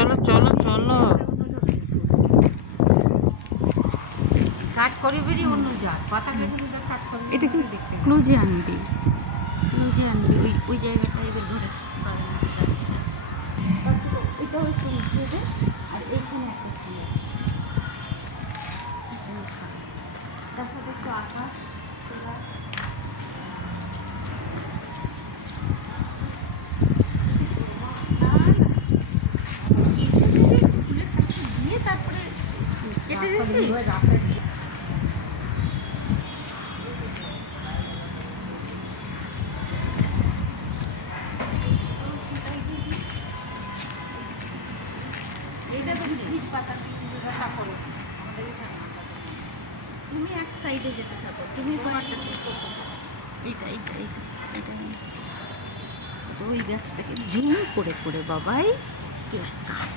চলো চলো চলো। কাট করে বেরিয়ে অন্য যা পাতা কেটে কাট করে এটা কি ক্লুজে আনবি, ক্লুজে আনবি ওই ওই জায়গাটা এবার ধরে গাছটা। তার সাথে এটাও একটু মিশিয়ে দে, আর এইখানে একটা ফুল, তার সাথে একটু আকাশ দিয়ে তারপরে কেটে দিচ্ছি। এটা তো ঠিক পাতা করো তুমি এক সাইডে যেতে থাকো, তুমি তোমারটা এইটা এইটা এইটা এটা ওই গাছটাকে জুম করে করে বাবাই কাট